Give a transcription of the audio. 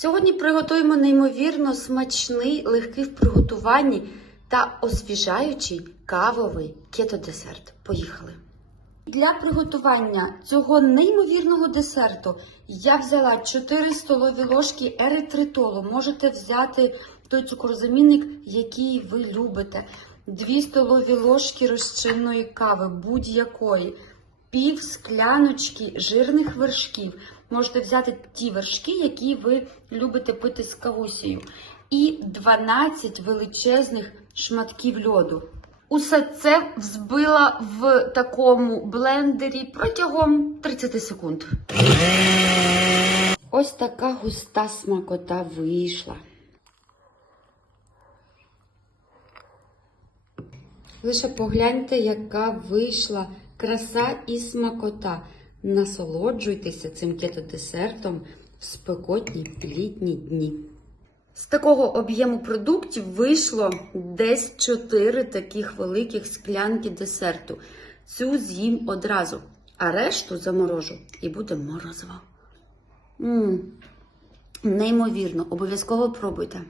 Сьогодні приготуємо неймовірно смачний, легкий в приготуванні та освіжаючий кавовий кето-десерт. Поїхали! Для приготування цього неймовірного десерту я взяла 4 столові ложки еритритолу. Можете взяти той цукрозамінник, який ви любите. 2 столові ложки розчинної кави будь-якої, пів скляночки жирних вершків. Можете взяти ті вершки, які ви любите пити з кавусею. І 12 величезних шматків льоду. Усе це взбила в такому блендері протягом 30 секунд. Ось така густа смакота вийшла. Лише погляньте, яка вийшла краса і смакота. Насолоджуйтеся цим кето-десертом в спекотні літні дні. З такого об'єму продуктів вийшло десь 4 таких великих склянки десерту. Цю з'їм одразу, а решту заморожу і буде морозиво. М, Неймовірно, обов'язково пробуйте.